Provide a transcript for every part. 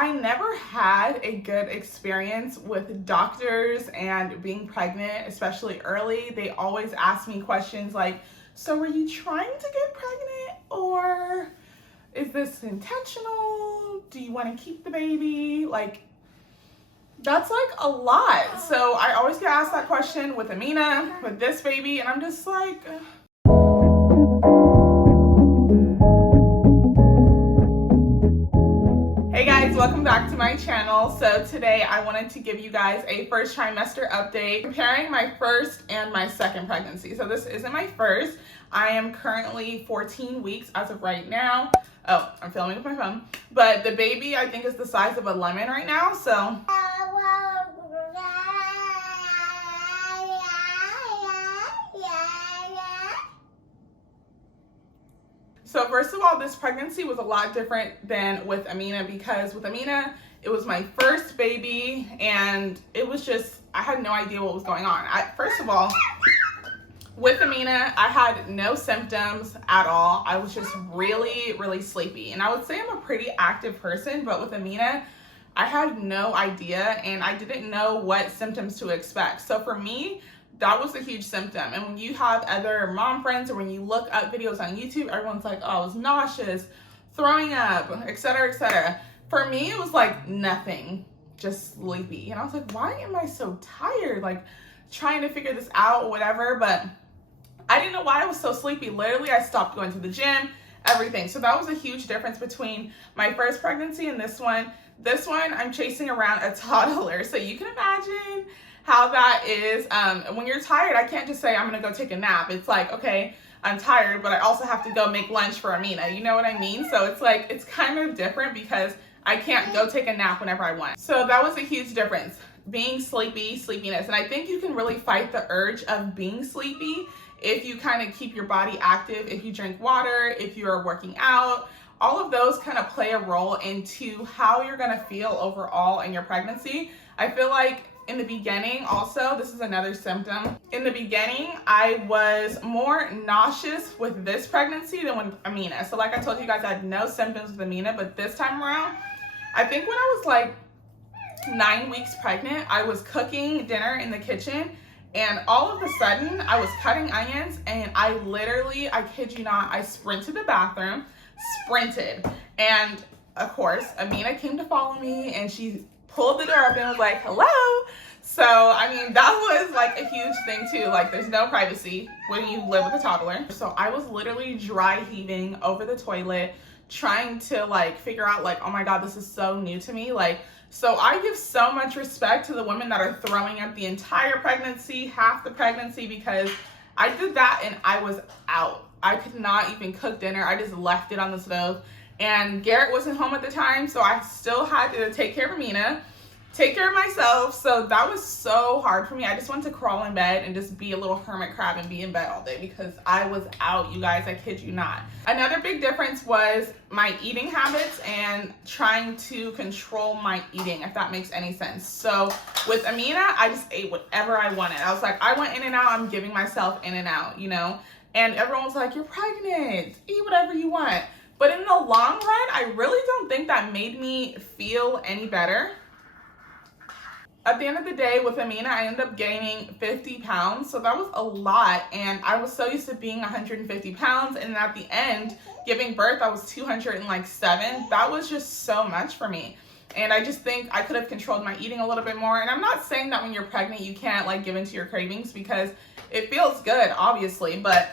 I never had a good experience with doctors and being pregnant, especially early. They always ask me questions like, so were you trying to get pregnant, or is this intentional? Do you want to keep the baby? Like, that's like a lot. So I always get asked that question with Amina, with this baby, and I'm just like, hey guys, welcome back to my channel. So today I wanted to give you guys a first trimester update comparing my first and my second pregnancy. So this isn't my first. I am currently 14 weeks as of right now. Oh, I'm filming with my phone. But the baby I think is the size of a lemon right now. So first of all, this pregnancy was a lot different than with Amina, because with Amina, it was my first baby and it was just, I had no idea what was going on. First of all, with Amina, I had no symptoms at all. I was just really, really sleepy. And I would say I'm a pretty active person, but with Amina, I had no idea and I didn't know what symptoms to expect. So for me, that was a huge symptom. And when you have other mom friends or when you look up videos on YouTube, everyone's like, oh, I was nauseous, throwing up, etc., etc. For me, it was like nothing, just sleepy. And I was like, why am I so tired? Like trying to figure this out or whatever. But I didn't know why I was so sleepy. Literally, I stopped going to the gym, everything. So that was a huge difference between my first pregnancy and this one. This one, I'm chasing around a toddler. So you can imagine how that is. When you're tired, I can't just say I'm gonna go take a nap. It's like, okay, I'm tired, but I also have to go make lunch for Amina. You know what I mean? So it's like, it's kind of different because I can't go take a nap whenever I want. So that was a huge difference. Being sleepy, sleepiness. And I think you can really fight the urge of being sleepy if you kind of keep your body active, if you drink water, if you are working out. All of those kind of play a role into how you're gonna feel overall in your pregnancy. I feel like in the beginning, also, this is another symptom. In the beginning, I was more nauseous with this pregnancy than with Amina. So like I told you guys, I had no symptoms with Amina, but this time around, I think when I was like 9 weeks pregnant, I was cooking dinner in the kitchen and all of a sudden I was cutting onions and I literally, I kid you not, I sprinted to the bathroom, and of course, Amina came to follow me and she pulled the door up and was like, hello. So, I mean, that was like a huge thing too. Like, there's no privacy when you live with a toddler. So I was literally dry heaving over the toilet, trying to like figure out like, oh my God, this is so new to me. Like, so I give so much respect to the women that are throwing up the entire pregnancy, half the pregnancy, because I did that and I was out. I could not even cook dinner. I just left it on the stove. And Garrett wasn't home at the time, so I still had to take care of Amina, take care of myself. So that was so hard for me. I just wanted to crawl in bed and just be a little hermit crab and be in bed all day because I was out, you guys, I kid you not. Another big difference was my eating habits and trying to control my eating, if that makes any sense. So with Amina, I just ate whatever I wanted. I was like, I went in and out, I'm giving myself in and out, you know? And everyone was like, you're pregnant, eat whatever you want. But in the long run, I really don't think that made me feel any better. At the end of the day, with Amina, I ended up gaining 50 pounds. So that was a lot. And I was so used to being 150 pounds. And at the end, giving birth, I was 207. That was just so much for me. And I just think I could have controlled my eating a little bit more. And I'm not saying that when you're pregnant, you can't like give into your cravings, because it feels good, obviously. But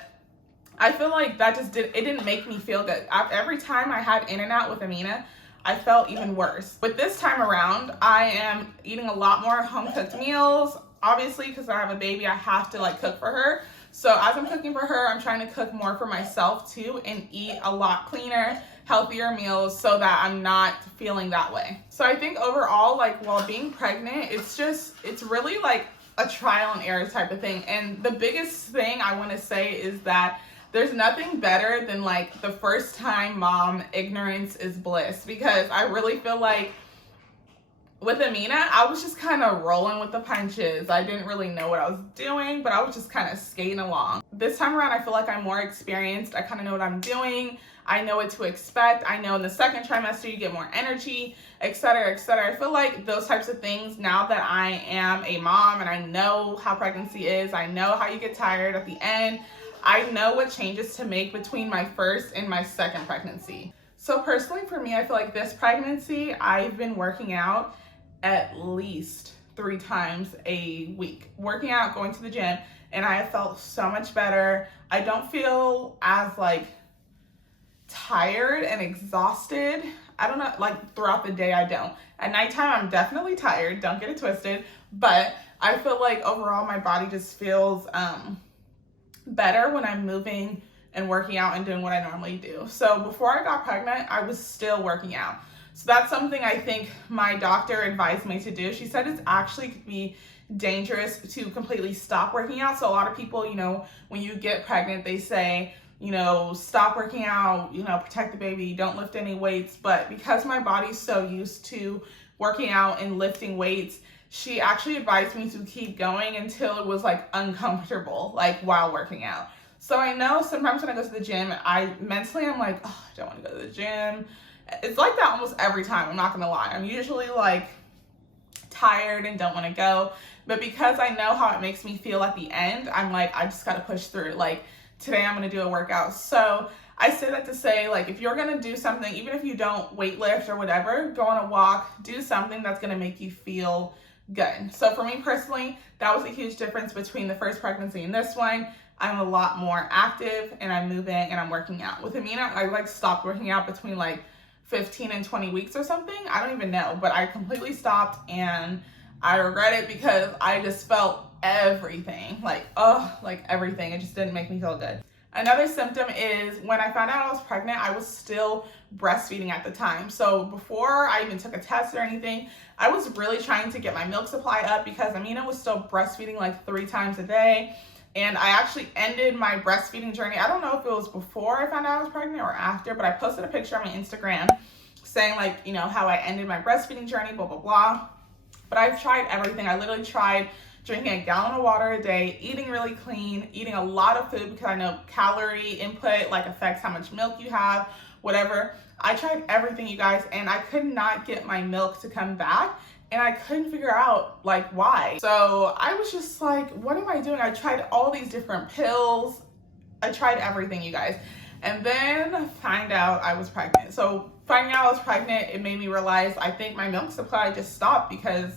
I feel like that just didn't make me feel good. Every time I had in and out with Amina, I felt even worse. But this time around, I am eating a lot more home cooked meals. Obviously, because I have a baby, I have to like cook for her. So as I'm cooking for her, I'm trying to cook more for myself too and eat a lot cleaner, healthier meals so that I'm not feeling that way. So I think overall, like while being pregnant, it's really like a trial and error type of thing. And the biggest thing I want to say is that there's nothing better than like the first time mom, ignorance is bliss, because I really feel like with Amina, I was just kind of rolling with the punches. I didn't really know what I was doing, but I was just kind of skating along. This time around, I feel like I'm more experienced. I kind of know what I'm doing. I know what to expect. I know in the second trimester you get more energy, etc., etc. I feel like those types of things, now that I am a mom and I know how pregnancy is, I know how you get tired at the end, I know what changes to make between my first and my second pregnancy. So personally for me, I feel like this pregnancy, I've been working out at least 3 times a week. Working out, going to the gym, and I have felt so much better. I don't feel as like tired and exhausted. I don't know, like throughout the day I don't. At nighttime I'm definitely tired, don't get it twisted, but I feel like overall my body just feels better when I'm moving and working out and doing what I normally do. So before I got pregnant, I was still working out. So that's something I think my doctor advised me to do. She said it's actually could be dangerous to completely stop working out. So a lot of people, you know, when you get pregnant, they say, you know, stop working out, you know, protect the baby, don't lift any weights. But because my body's so used to working out and lifting weights, she actually advised me to keep going until it was like uncomfortable, like while working out. So I know sometimes when I go to the gym, I'm like, oh, I don't want to go to the gym. It's like that almost every time, I'm not gonna lie. I'm usually like tired and don't want to go. But because I know how it makes me feel at the end, I'm like, I just gotta push through. Like today I'm gonna do a workout. So I say that to say, like, if you're gonna do something, even if you don't weight lift or whatever, go on a walk, do something that's gonna make you feel good. So for me personally, that was a huge difference between the first pregnancy and this one. I'm a lot more active and I'm moving and I'm working out. With Amina, I like stopped working out between like 15 and 20 weeks or something. I don't even know, but I completely stopped and I regret it because I just felt everything, like everything. It just didn't make me feel good. Another symptom is when I found out I was pregnant, I was still breastfeeding at the time. So before I even took a test or anything, I was really trying to get my milk supply up because Amina was still breastfeeding like 3 times a day. And I actually ended my breastfeeding journey. I don't know if it was before I found out I was pregnant or after, but I posted a picture on my Instagram saying like, you know, how I ended my breastfeeding journey, blah, blah, blah. But I've tried everything. I literally tried drinking a gallon of water a day, eating really clean, eating a lot of food because I know calorie input like affects how much milk you have, whatever. I tried everything, you guys, and I could not get my milk to come back. And I couldn't figure out like why. So I was just like, what am I doing? I tried all these different pills. I tried everything, you guys. And then find out I was pregnant. So finding out I was pregnant, it made me realize I think my milk supply just stopped because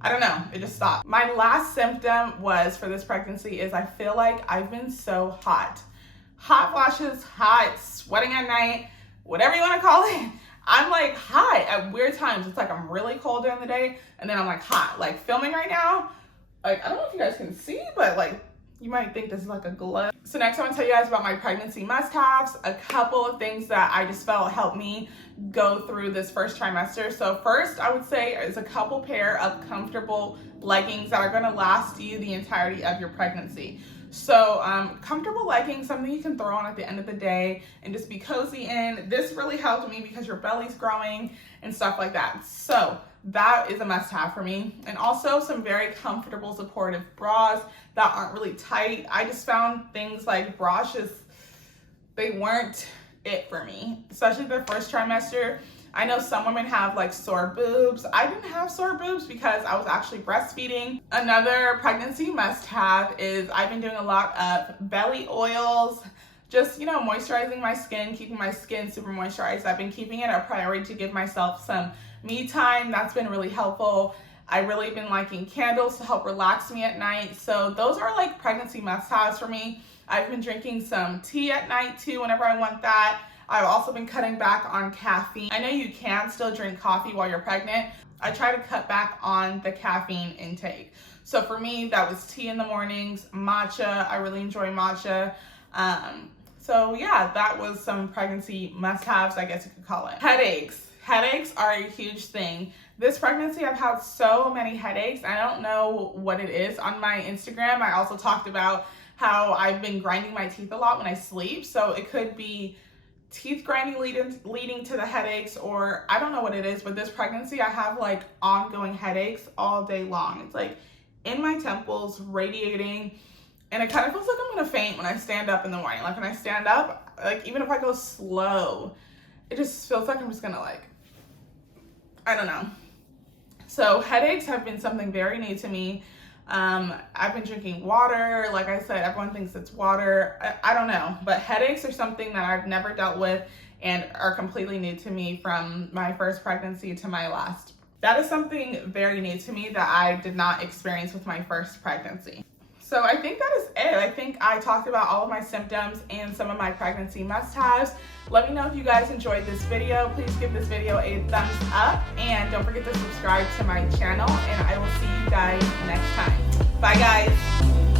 I don't know, it just stopped. My last symptom was for this pregnancy is I feel like I've been so hot. Hot flashes, hot, sweating at night, whatever you want to call it. I'm like hot at weird times. It's like I'm really cold during the day and then I'm like hot. Like filming right now, like I don't know if you guys can see, but like you might think this is like a glow. So next I want to tell you guys about my pregnancy must-haves, a couple of things that I just felt helped me go through this first trimester. So first I would say is a couple pair of comfortable leggings that are going to last you the entirety of your pregnancy. So comfortable leggings, something you can throw on at the end of the day and just be cozy in. This really helped me because your belly's growing and stuff like that. So that is a must-have for me. And also some very comfortable supportive bras that aren't really tight. I just found things like bras just, they weren't it for me, especially the first trimester. I know some women have like sore boobs. I didn't have sore boobs because I was actually breastfeeding. Another pregnancy must-have is I've been doing a lot of belly oils, just, you know, moisturizing my skin, keeping my skin super moisturized. I've been keeping it a priority to give myself some me time. That's been really helpful. I've really been liking candles to help relax me at night. So those are like pregnancy must-haves for me. I've been drinking some tea at night too whenever I want that. I've also been cutting back on caffeine. I know you can still drink coffee while you're pregnant. I try to cut back on the caffeine intake. So for me, that was tea in the mornings, matcha. I really enjoy matcha. So yeah, that was some pregnancy must-haves, I guess you could call it. Headaches. Headaches are a huge thing. This pregnancy, I've had so many headaches. I don't know what it is. On my Instagram, I also talked about how I've been grinding my teeth a lot when I sleep. So it could be teeth grinding leading to the headaches, or I don't know what it is, but this pregnancy I have like ongoing headaches all day long. It's like in my temples, radiating, And it kind of feels like I'm gonna faint when I stand up in the morning. Like when I stand up, like even if I go slow, it just feels like I'm just gonna like, I don't know. So headaches have been something very new to me. I've been drinking water. Like I said, everyone thinks it's water. I don't know, but headaches are something that I've never dealt with and are completely new to me from my first pregnancy to my last. That is something very new to me that I did not experience with my first pregnancy. So I think that is it. I think I talked about all of my symptoms and some of my pregnancy must-haves. Let me know if you guys enjoyed this video. Please give this video a thumbs up and don't forget to subscribe to my channel, and I will see you guys next time. Bye guys.